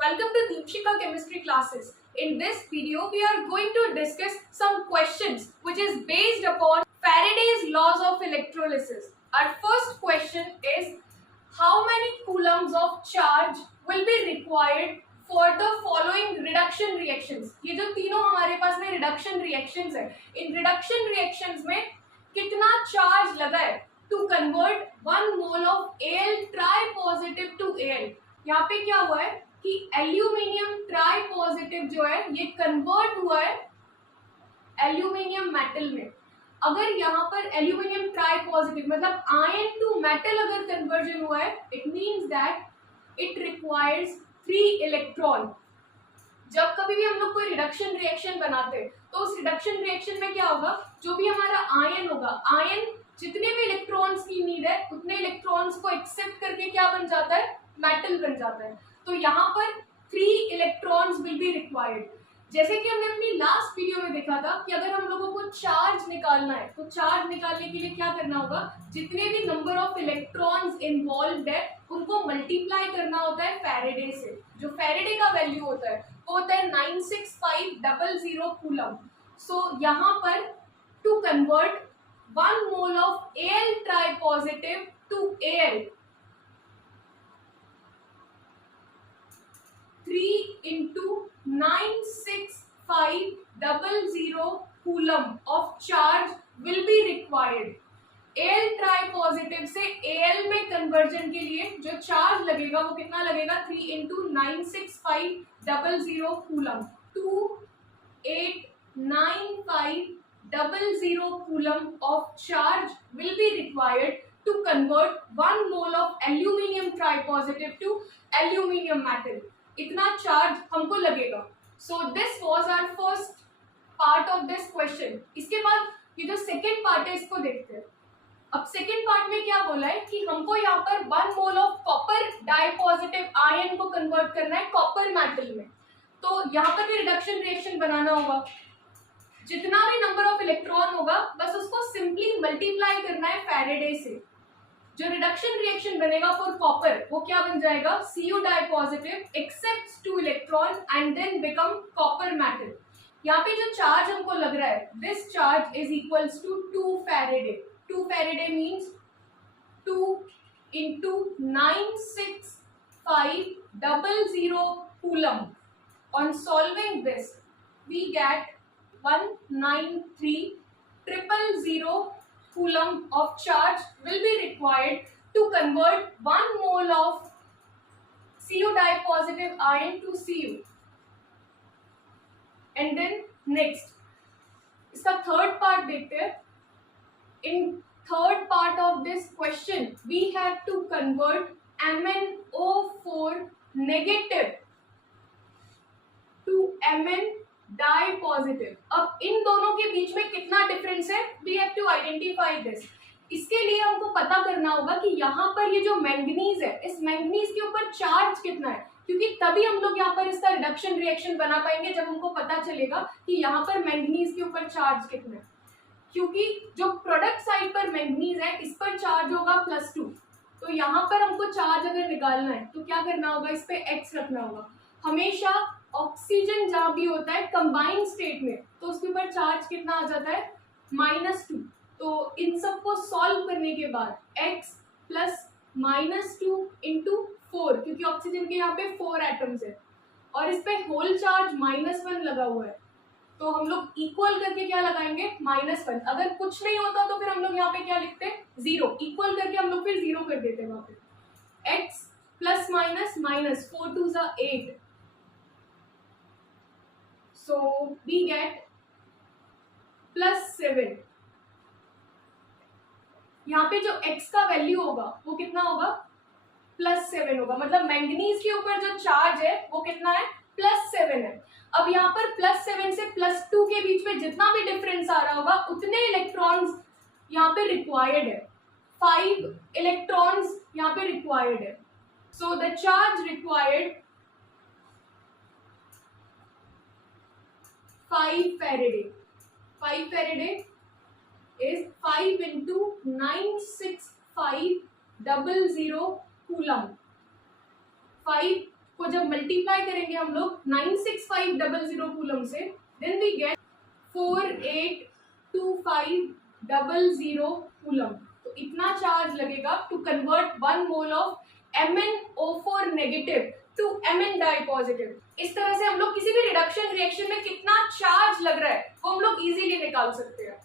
Welcome to Deepshika Chemistry classes. In this video, we are going to discuss some questions which is based upon Faraday's laws of electrolysis. Our first question is, how many coulombs of charge will be required for the following reduction reactions? ये जो तीनों हमारे पास में reduction reactions है, इन reduction reactions में कितना charge लगा है to convert 1 mole of Al tripositive to Al? यहाँ पे क्या हुआ है कि एल्यूमिनियम ट्राई पॉजिटिव जो है ये कन्वर्ट हुआ है एल्यूमिनियम मेटल में. अगर यहाँ पर एल्यूमिनियम ट्राई पॉजिटिव मतलब आयन टू मेटल अगर कन्वर्जन हुआ है, it means that it requires 3 electron. जब कभी भी हम लोग कोई रिडक्शन रिएक्शन बनाते हैं तो उस रिडक्शन रिएक्शन में क्या होगा, जो भी हमारा आयन होगा, आयन जितने भी इलेक्ट्रॉन्स की नीड है उतने इलेक्ट्रॉन्स को एक्सेप्ट करके क्या बन जाता है, मेटल बन जाता है. तो यहाँ पर 3 इलेक्ट्रॉन्स विल बी रिक्वायर्ड. जैसे कि हमने अपनी लास्ट वीडियो में देखा था कि अगर हम लोगों को चार्ज निकालना है तो चार्ज निकालने के लिए क्या करना होगा, जितने भी नंबर ऑफ इलेक्ट्रॉन्स इन्वॉल्व्ड है उनको मल्टीप्लाई करना होता है फैराडे से. जो फैराडे का वैल्यू होता है वो होता है 96500 कूलम. सो यहाँ पर to convert 1 mole of Al tripositive to Al, 3 into 96500 coulomb of charge will be required. Al ट्राइपॉजिटिव से Al में कन्वर्जन के लिए जो चार्ज लगेगा वो कितना लगेगा, 3 into 96500 coulomb. 289500 coulomb of charge will be required to convert 1 mole of aluminium tripositive to aluminium metal. इतना चार्ज हमको लगेगा. So this was our first part of this question. इसके बाद ये जो सेकेंड पार्ट है इसको देखते हैं. अब सेकेंड पार्ट में क्या बोला है कि हमको यहाँ पर 1 मोल ऑफ कॉपर डाइपॉजिटिव आयन को कन्वर्ट करना है कॉपर मेटल में. तो यहाँ पर भी रिडक्शन रिएक्शन बनाना होगा. जितना भी नंबर ऑफ इलेक्ट्रॉन होगा बस उसको सिंपली मल्टीप्लाई करना है फैराडे से. जो रिडक्शन रिएक्शन बनेगा फॉर कॉपर वो क्या बन जाएगा, Cu dipositive accepts 2 electron and then become copper metal. यहाँ पे जो चार्ज हमको लग रहा है, this charge is equals to 2 faraday. 2 faraday means 2 into 96500 coulomb. On solving this we get 193,000 coulomb of charge will be required to convert 1 mole of Cu dipositive ion to Cu. And then next, इसका third part देखते हैं. In third part of this question we have to convert MnO4 negative to Mn डाइपॉजिटिव. अब इन दोनों के बीच में कितना difference है, we have to identify this. इसके लिए हमको पता करना होगा कि यहाँ पर ये जो मैंगनीज है, इस मैंगनीज के ऊपर चार्ज कितना है, क्योंकि तभी हम लोग यहाँ पर इसका रिडक्शन रिएक्शन बना पाएंगे जब हमको पता चलेगा कि यहाँ पर मैंगनीज के ऊपर चार्ज कितना है. क्योंकि जो प्रोडक्ट साइड पर मैंगनीज है इस पर चार्ज होगा +2. तो यहाँ पर हमको चार्ज अगर निकालना है तो क्या करना होगा, इस पे x रखना होगा. हमेशा ऑक्सीजन जहाँ भी होता है कंबाइंड स्टेट में तो उसके ऊपर चार्ज कितना आ जाता है, -2. तो इन सब को सॉल्व करने के बाद x प्लस -2 इंटू 4, क्योंकि ऑक्सीजन के यहाँ पे 4 एटम्स है और इस पे होल चार्ज -1 लगा हुआ है. तो हम लोग इक्वल करके क्या लगाएंगे, -1. अगर कुछ नहीं होता तो फिर हम लोग यहाँ पे क्या लिखते हैं, 0. इक्वल करके हम लोग फिर 0 कर देते हैं वहाँ पे. x plus minus minus 4 2 8. So we get +7. यहाँ पे जो x का वैल्यू होगा वो कितना होगा, +7 होगा. मतलब मैंगनीज के ऊपर जो चार्ज है वो कितना है, +7 है. अब यहाँ पर +7 से +2 के बीच में जितना भी डिफरेंस आ रहा होगा उतने इलेक्ट्रॉन्स यहाँ पे रिक्वायर्ड है. 5 इलेक्ट्रॉन्स यहाँ पे रिक्वायर्ड है. So the charge required 5 Faraday. 5 Faraday is 5 into 96500 coulomb. 5 को जब मल्टीप्लाई करेंगे हम लोग 96500 कूलम से, देन वी गेट 48250 कूलम। तो इतना चार्ज लगेगा to convert 1 mole of MnO4 negative to Mn di positive. इस तरह से हम लोग किसी भी रिडक्शन रिएक्शन में कितना चार्ज लग रहा है वो हम लोग इजीली निकाल सकते हैं।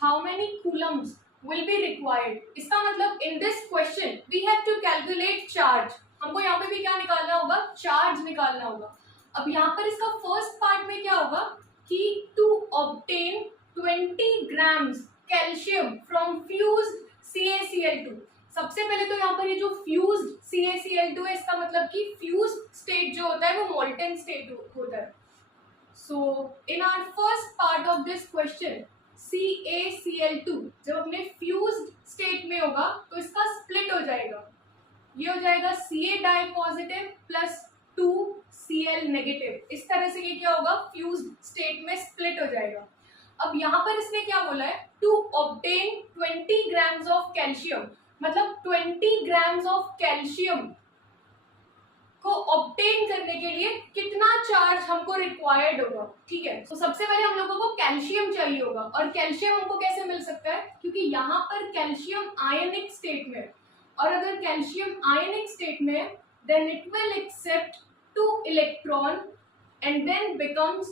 How many coulombs will be required, इसका मतलब in this question we have to calculate charge. हमको यहाँ पे भी क्या निकालना होगा, चार्ज निकालना होगा। अब यहाँ पर इसका फर्स्ट पार्ट में क्या होगा कि to obtain 20 grams calcium from fused CaCl2। सबसे पहले तो यहाँ पर ये जो फ्यूज्ड CaCl2 है, इसका मतलब कि फ्यूज्ड स्टेट जो होता है वो मोल्टन स्टेट होता है। So in our first part of this question CaCl2 जब अपने फ्यूज्ड स्टेट में होगा तो इसका स्प्लिट हो जाएगा, ये हो जाएगा Ca di positive plus 2Cl negative. इस तरह से ये क्या होगा, फ्यूज्ड स्टेट में स्प्लिट हो जाएगा। अब यहाँ पर इसने क्या बोला है, to obtain 20 grams of calcium, मतलब 20 ग्राम्स ऑफ कैल्शियम को ऑब्टेन करने के लिए कितना चार्ज हमको रिक्वायर्ड होगा। ठीक है, तो सबसे पहले हम लोगों को कैल्शियम चाहिए होगा, और कैल्शियम हमको कैसे मिल सकता है, क्योंकि यहाँ पर कैल्शियम आयनिक स्टेट में, और अगर कैल्शियम आयनिक स्टेट में then it will accept 2 electron and then becomes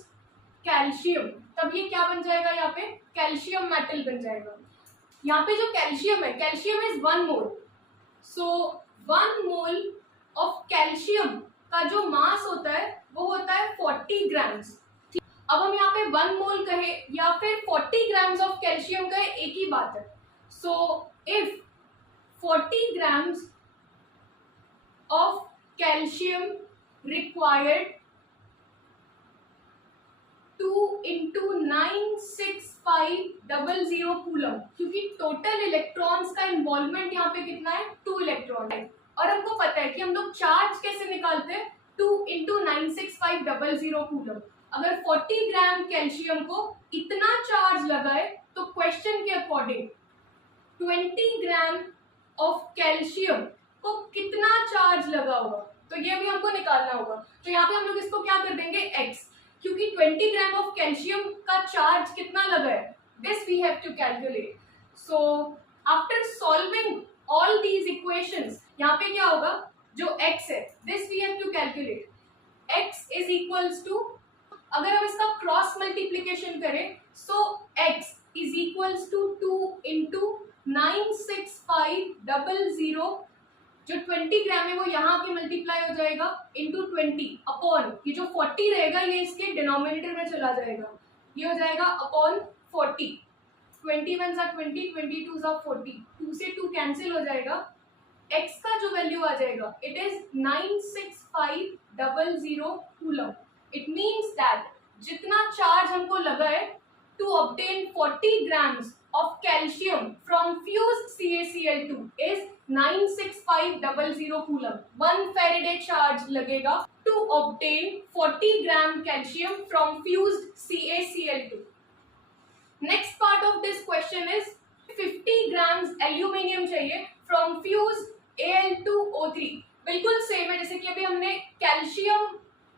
calcium. तब ये क्या बन जाएगा, यहाँ पे कैल्शियम मेटल बन जाएगा। यहाँ पे जो कैल्शियम है, calcium is 1 mole, so 1 mole of कैल्शियम का जो मास होता है वो होता है 40 ग्राम्स। अब हम यहाँ पे 1 मोल कहे या फिर 40 ग्राम्स ऑफ कैल्शियम कहे, एक ही बात है। So if 40 grams of calcium required 2 into 96500 coulomb, क्योंकि टोटल इलेक्ट्रॉन्स का इन्वॉल्वमेंट यहाँ पे कितना है, 2 इलेक्ट्रॉन है। और हमको पता है कि हम लोग चार्ज कैसे निकालते हैं, 2 into 96500 कूलम। अगर 40 ग्राम कैल्शियम को इतना चार्ज लगाए तो क्वेश्चन के अकॉर्डिंग 20 ग्राम ऑफ कैल्शियम को कितना चार्ज लगा होगा, तो ये भी हमको निकालना होगा। तो यहाँ पे हम लोग इसको क्या कर देंगे, x, क्योंकि 20 ग्राम ऑफ कैल्शियम का चार्ज कितना लगा है, this we have to calculate. So after solving all these equations, यहाँ पे क्या होगा, जो x है this we have to calculate. x is equals to, अगर हम इसका क्रॉस मल्टीप्लीकेशन करें, so x is equals to 2 into 96500, जो 20 ग्राम है वो यहाँ के मल्टीप्लाई हो जाएगा इंटू 20 अपॉन, ये जो 40 रहेगा ये इसके डिनोमिनेटर में चला जाएगा, ये हो जाएगा अपॉन 40। 21 सा 20, 22 सा 40, 2 से 2 कैंसिल हो जाएगा। x का जो वैल्यू आ जाएगा it is 96500 coulomb. It means that जितना चार्ज हमको लगा है to obtain 40 grams of calcium from fused CaCl2 is 96500 coulomb। 1 Faraday charge लगेगा to obtain 40 gram calcium from fused CaCl2। Next part of this question is 50 grams aluminium चाहिए from fused Al2O3। बिल्कुल same है जैसे कि अभी हमने calcium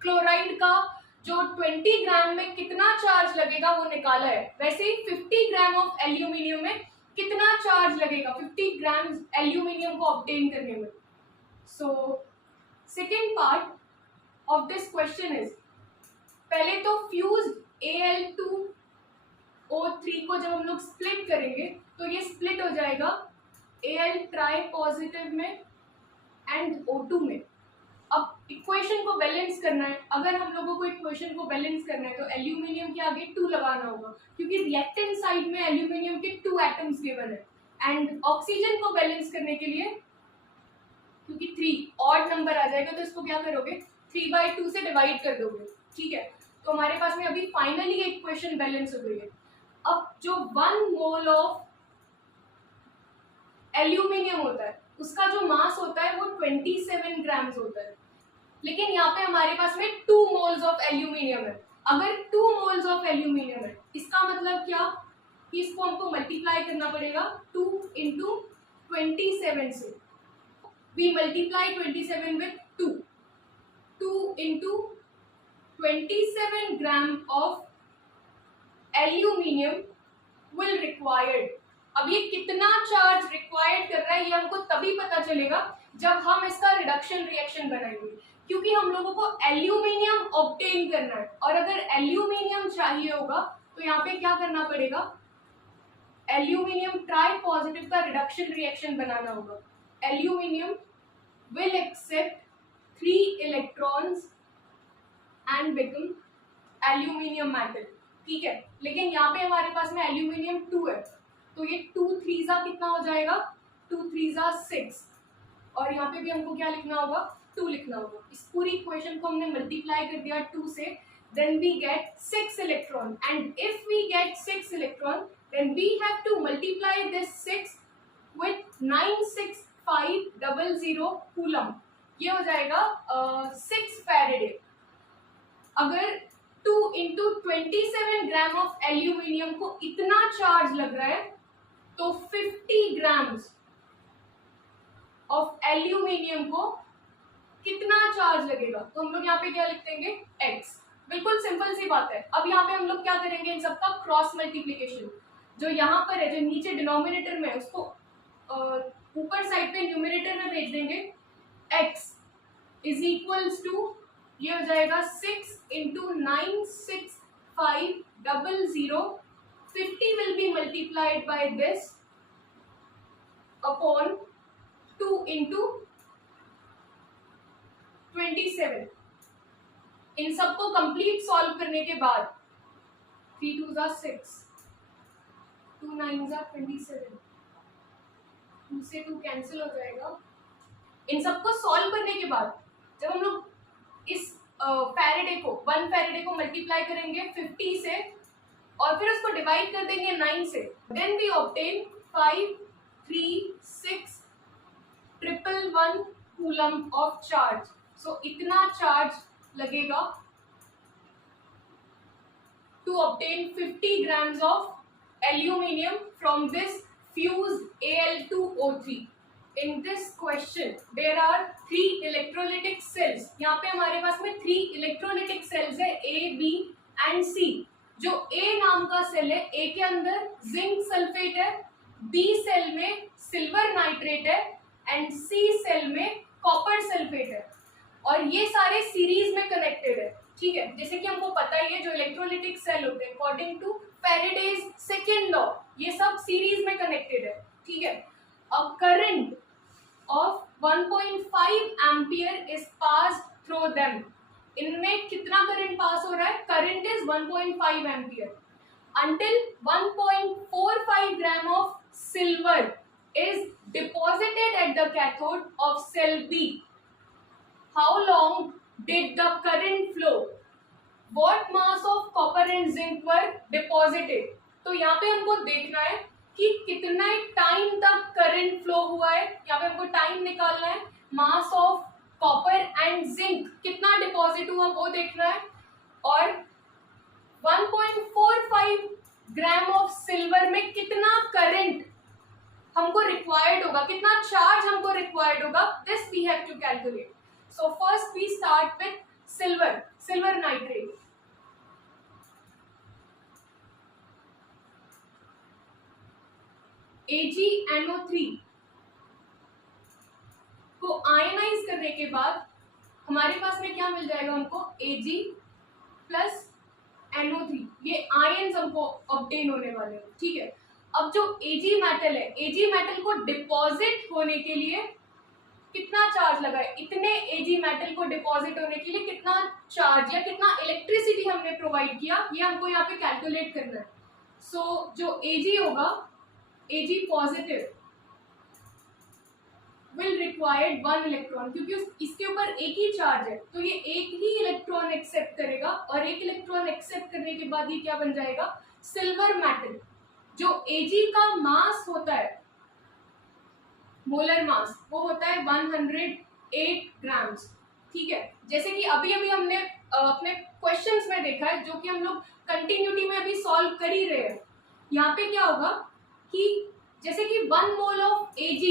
chloride का जो 20 ग्राम में कितना चार्ज लगेगा वो निकाला है, वैसे ही 50 ग्राम ऑफ एल्यूमिनियम में कितना चार्ज लगेगा 50 ग्राम एल्यूमिनियम को ऑब्टेन करने में। So second part of this question is, पहले तो फ्यूज्ड Al2O3 को जब हम लोग स्प्लिट करेंगे तो ये स्प्लिट हो जाएगा Al ट्राई पॉजिटिव में एंड O2 में। अब इक्वेशन को बैलेंस करना है, अगर हम लोगों को इक्वेशन को बैलेंस करना है तो एल्यूमिनियम के आगे 2 लगाना होगा, क्योंकि रिएक्टेंट साइड में एल्यूमिनियम के 2 एटम्स गिवन है। एंड ऑक्सीजन को बैलेंस करने के लिए, क्योंकि 3 ऑड नंबर आ जाएगा तो इसको क्या करोगे, 3/2 से डिवाइड कर दोगे। ठीक है, तो हमारे पास में अभी फाइनली एक इक्वेशन बैलेंस हो गई है। अब जो 1 मोल ऑफ एल्यूमिनियम होता है उसका जो मास होता है वो 27 ग्राम्स होता है, लेकिन यहाँ पे हमारे पास में 2 मोल्स ऑफ एल्यूमिनियम है। अगर 2 मोल्स ऑफ एल्यूमिनियम है इसका मतलब क्या कि इसको हमको मल्टीप्लाई करना पड़ेगा 2 into 27 से। we multiply 27 with 2. 2 into 27 gram of aluminium will required. अब ये कितना चार्ज रिक्वायर्ड कर रहा है ये हमको तभी पता चलेगा जब हम इसका रिडक्शन रिएक्शन बनाएंगे, क्योंकि हम लोगों को एल्यूमिनियम ऑब्टेन करना है, और अगर एल्यूमिनियम चाहिए होगा तो यहाँ पे क्या करना पड़ेगा, एल्यूमिनियम ट्राई पॉजिटिव का रिडक्शन रिएक्शन बनाना होगा. Aluminium will accept 3 electrons and become aluminium metal. ठीक है, लेकिन यहाँ पे हमारे पास में एल्यूमिनियम 2 है, तो ये 2 3 कितना हो जाएगा, 2 3 6, और यहाँ पे भी हमको क्या लिखना होगा, 2 लिखना होगा. इस पूरी इक्वेशन को हमने मल्टीप्लाई कर दिया 2 से, then we get 6 electron, and if we get 6 electron then we have to multiply this 6 with 96500 coulomb. ये हो जाएगा 6 फैरेडे. अगर 2 into 27 ग्राम ऑफ एल्यूमिनियम को इतना चार्ज लग रहा है तो 50 ग्राम्स ऑफ एल्यूमिनियम को कितना चार्ज लगेगा, तो हम लोग यहाँ पे क्या लिख देंगे, x. बिल्कुल सिंपल सी बात है. अब यहाँ पे हम लोग क्या करेंगे, इन सबका क्रॉस मल्टीप्लीकेशन. जो यहाँ पर है, जो नीचे डिनोमिनेटर में है, उसको ऊपर साइड पे न्यूमरेटर में भेज देंगे. x इज इक्वल्स टू, ये हो जाएगा 6 into 96500. 50 will be multiplied by this upon 2 into 27. इन सबको कंप्लीट सॉल्व करने के बाद 3 2 6, 2 9 27, 2 से 2 कैंसिल हो जाएगा. इन सबको सॉल्व करने के बाद जब हम लोग इस फैरेडे को 1 फैरेडे को मल्टीप्लाई करेंगे 50 से और फिर उसको डिवाइड कर देंगे 9 से, then we obtain 5 3 6 111 coulomb of charge. So इतना चार्ज लगेगा to obtain 50 grams of aluminium from this fused Al2O3. In this question there are 3 electrolytic cells. यहाँ पे हमारे पास में 3 electrolytic cells है, A, B and C. जो A नाम का सेल है, A के अंदर जिंक सल्फेट है, B सेल में सिल्वर नाइट्रेट है एंड C सेल में कॉपर सल्फेट है, और ये सारे सीरीज में कनेक्टेड है. ठीक है, जैसे कि हमको पता ही है जो इलेक्ट्रोलिटिक सेल होते हैं according to Faraday's second law, ये सब सीरीज में कनेक्टेड है. ठीक है, a current of 1.5 ampere is pass through them. इनमें कितना करंट पास हो रहा है, current is 1.5 ampere until 1.45 gram of silver is deposited at the cathode of cell B. How long did the current flow? What mass of copper and zinc were deposited? तो यहाँ पे हमको देखना है कि कितना टाइम तक करंट फ्लो हुआ है. यहाँ पे हमको टाइम निकालना है. मास ऑफ कॉपर एंड जिंक कितना डिपॉजिट हुआ वो देखना है, और 1.45 ग्राम ऑफ सिल्वर में कितना करंट हमको रिक्वायर्ड होगा, कितना चार्ज हमको रिक्वायर्ड होगा, this we have to calculate. So first we start with silver nitrate. AgNO3 को आयनाइज करने के बाद हमारे पास में क्या मिल जाएगा, हमको Ag प्लस NO3. ये आयन्स हमको ऑब्टेन होने वाले हैं. ठीक है, अब जो Ag मेटल है, Ag मेटल को डिपॉजिट होने के लिए कितना चार्ज लगा है, इतने Ag मेटल को डिपॉजिट होने के लिए कितना चार्ज या कितना इलेक्ट्रिसिटी हमने प्रोवाइड किया, ये हमको यहाँ पे कैलकुलेट करना है. सो जो Ag होगा, Ag positive will required 1 electron, क्योंकि इसके ऊपर एक ही चार्ज है तो ये एक ही इलेक्ट्रॉन एक्सेप्ट करेगा, और एक इलेक्ट्रॉन एक्सेप्ट करने के बाद ये क्या बन जाएगा, सिल्वर मेटल. जो Ag का मास होता है, मोलर मास, वो होता है 108 ग्राम्स. ठीक है, जैसे कि अभी हमने अपने क्वेश्चंस में देखा है, जो कि हम लोग कंटिन्यूटी में अभी सॉल्व कर ही रहे हैं. यहाँ पे क्या होगा कि जैसे कि 1 मोल ऑफ Ag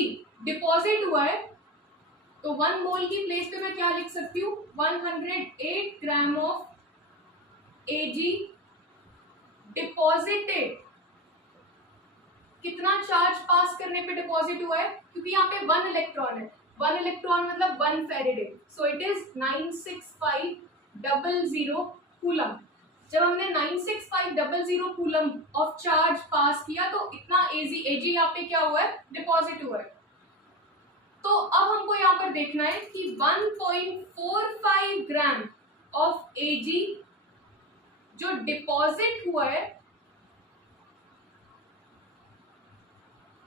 डिपॉजिट हुआ है तो 1 मोल की प्लेस पे मैं क्या लिख सकती हूँ, 108 ग्राम ऑफ Ag डिपॉजिटेड। कितना चार्ज पास करने पे डिपॉजिट हुआ है, क्योंकि यहाँ पे 1 इलेक्ट्रॉन है, 1 इलेक्ट्रॉन मतलब 1 Faraday, so it is 96500 coulomb. जब हमने 96500 कूलम ऑफ चार्ज पास किया तो इतना Ag यहाँ पे क्या हुआ है, डिपॉजिट हुआ है। तो अब हमको यहाँ पर देखना है कि 1.45 ग्राम ऑफ Ag जो डिपॉजिट हुआ है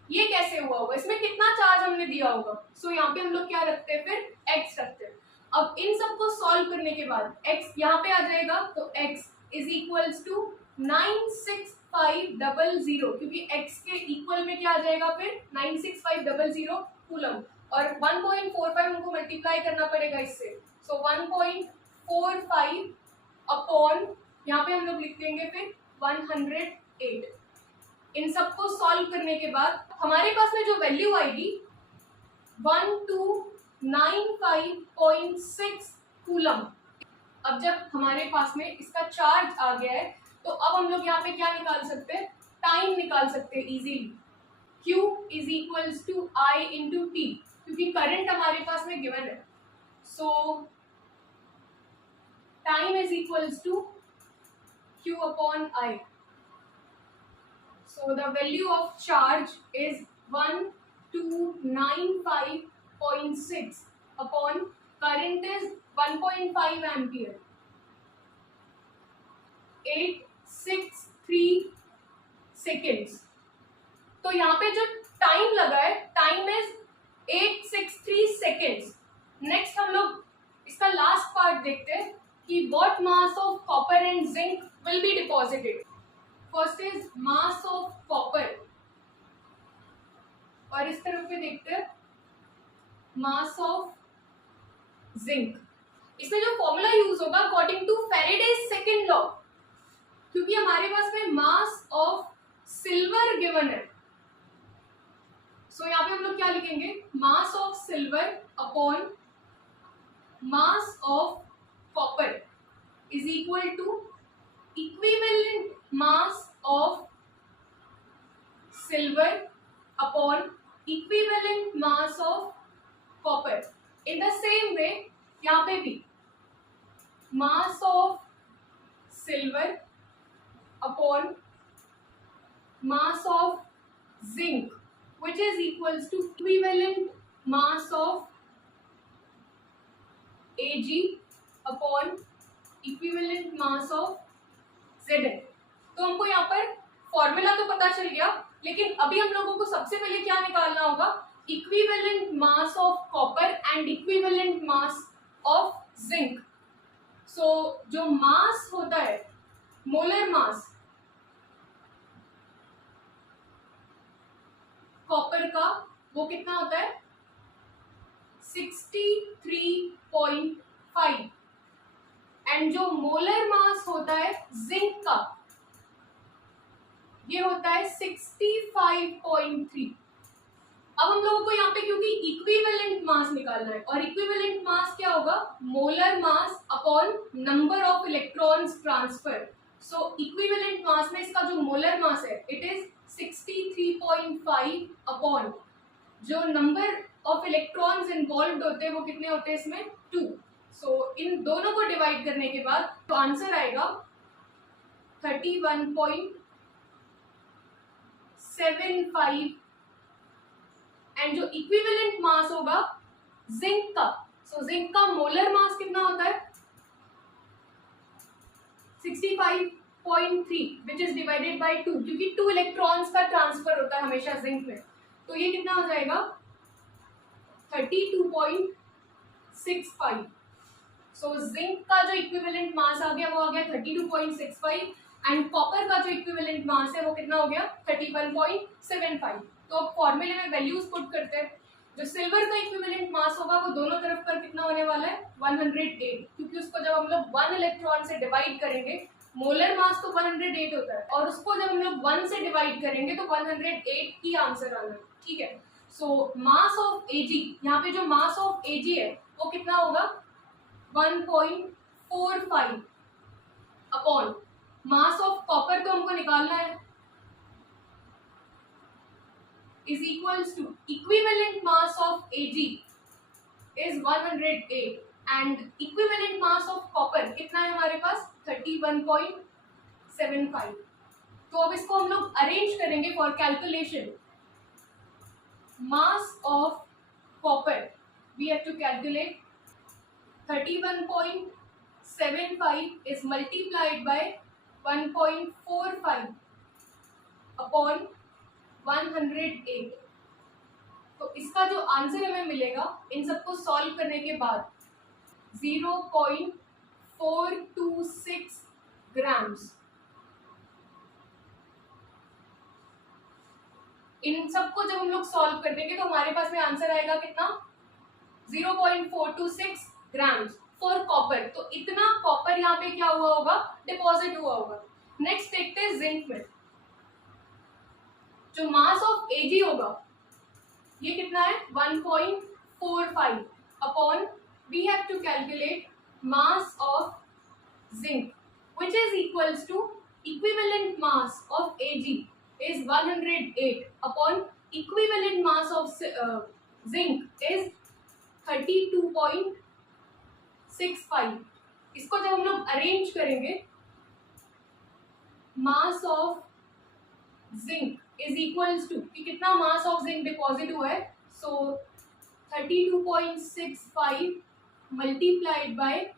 ये कैसे हुआ होगा, इसमें कितना चार्ज हमने दिया होगा। सो यहाँ पे हम लोग क्या रखते हैं, फिर x रखते हैं। अब इन सबको सॉल्व करने के बाद x यहाँ पे आ जाएगा, तो x इज इक्वल्स टू 96500, क्योंकि x के इक्वल में क्या आ जाएगा फिर 96500 कूलम, और 1.45 हमको मल्टीप्लाई करना पड़ेगा इससे। सो 1.45 अपॉन यहाँ पे हम लोग लिख देंगे फिर 108। इन सबको सॉल्व करने के बाद हमारे पास में जो वैल्यू आएगी 1295.6 कूलम। अब जब हमारे पास में इसका चार्ज आ गया है तो अब हम लोग यहाँ पे क्या निकाल सकते हैं, टाइम निकाल सकते हैं easily. Q is equals to I into T, क्योंकि करंट हमारे पास में गिवन है। So time is equals to Q upon I. So the value of charge is 1295.6 upon current is 1.5 ampere. 863 seconds. तो यहाँ पे जो टाइम लगा है, टाइम इज 863 seconds. नेक्स्ट हम लोग इसका लास्ट पार्ट देखते हैं कि what mass of copper and zinc will be deposited. First is mass of copper, और इस तरफ पे देखते हैं मास ऑफ जिंक। इसमें जो फॉर्मूला यूज होगा according to Faraday's second law, क्योंकि हमारे पास में मास ऑफ सिल्वर गिवन है। सो यहाँ पे हम लोग क्या लिखेंगे, mass of silver upon mass of copper is equal to equivalent mass of silver upon equivalent mass of copper. In the same way, यहाँ पे भी mass of silver upon mass of zinc, which is equals to equivalent mass of Ag upon equivalent mass of Zn. तो हमको यहाँ पर formula तो पता चल गया, लेकिन अभी हम लोगों को सबसे पहले क्या निकालना होगा, equivalent mass of copper and equivalent mass of zinc. So जो मास होता है, मोलर मास कॉपर का, वो कितना होता है 63.5, एंड जो मोलर मास होता है जिंक का ये होता है 65.3। अब हम लोगों को यहाँ पे क्योंकि इक्विवेलेंट मास निकालना है, और इक्विवेलेंट मास क्या होगा, molar mass upon number of electrons transfer. So equivalent mass में इसका जो मोलर मास है इट इज 63.5 अपॉन जो नंबर ऑफ इलेक्ट्रॉन्स इन्वॉल्व होते हैं वो कितने होते हैं इसमें, 2। सो इन दोनों को डिवाइड करने के बाद तो आंसर आएगा 31.75, एंड जो इक्विवेलेंट मास होगा जिंक का, सो जिंक का मोलर मास कितना होता है 65.3 विच इज डिवाइडेड बाय 2, क्योंकि 2 इलेक्ट्रॉन्स का ट्रांसफर होता है हमेशा जिंक में। तो ये कितना हो जाएगा 32.65। सो जिंक का जो इक्विवेलेंट मास आ गया वो आ गया 32.65, एंड कॉपर का जो इक्विवेलेंट मास है वो कितना हो गया 31.75। तो अब फॉर्मूले में वैल्यूज पुट करते हैं। जो सिल्वर का इक्विवेलेंट मास होगा वो दोनों तरफ पर कितना होने वाला है 108, क्योंकि उसको जब हम लोग 1 इलेक्ट्रॉन से डिवाइड करेंगे, मोलर मास तो 108 होता है, और उसको जब हम लोग 1 से डिवाइड करेंगे तो 108 ही आंसर आना है, ठीक है। सो मास ऑफ Ag, यहाँ पे जो मास ऑफ Ag है वो कितना होगा 1.45 अपॉन मास ऑफ कॉपर तो हमको निकालना है is equals to equivalent mass of Ag is 108 and equivalent mass of copper कितना है हमारे पास 31.75। तो अब इसको हम लोग अरेंज करेंगे for calculation. Mass of copper we have to calculate 31.75 is multiplied by 1.45 upon 108। तो इसका जो आंसर हमें मिलेगा इन सबको सॉल्व करने के बाद 0.426 ग्राम्स। इन सबको जब हम लोग सॉल्व कर देंगे तो हमारे पास में आंसर आएगा कितना 0.426 ग्राम्स फॉर कॉपर। तो इतना कॉपर यहाँ पे क्या हुआ होगा डिपॉजिट हुआ होगा। नेक्स्ट देखते हैं जिंक में। जो मास ऑफ Ag होगा ये कितना है 1.45 upon we have to calculate mass of zinc which is equals to equivalent mass of Ag is 108 upon equivalent mass of zinc is 32.65। इसको जब हम लोग अरेंज करेंगे mass of zinc is equals to कि कितना मास ऑफ जिंक डिपॉजिट हुआ है so 32.65 multiplied by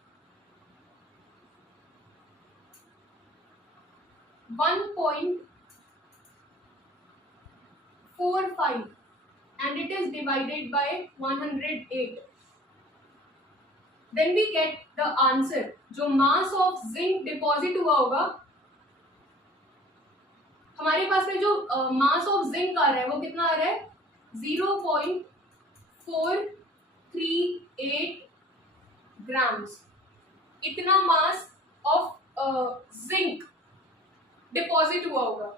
1.45 and it is divided by 108, then we get the answer। जो mass of zinc deposit हुआ होगा हमारे पास में जो मास ऑफ जिंक आ रहा है वो कितना आ रहा है 0.438 ग्राम्स। इतना मास ऑफ जिंक डिपॉजिट हुआ होगा।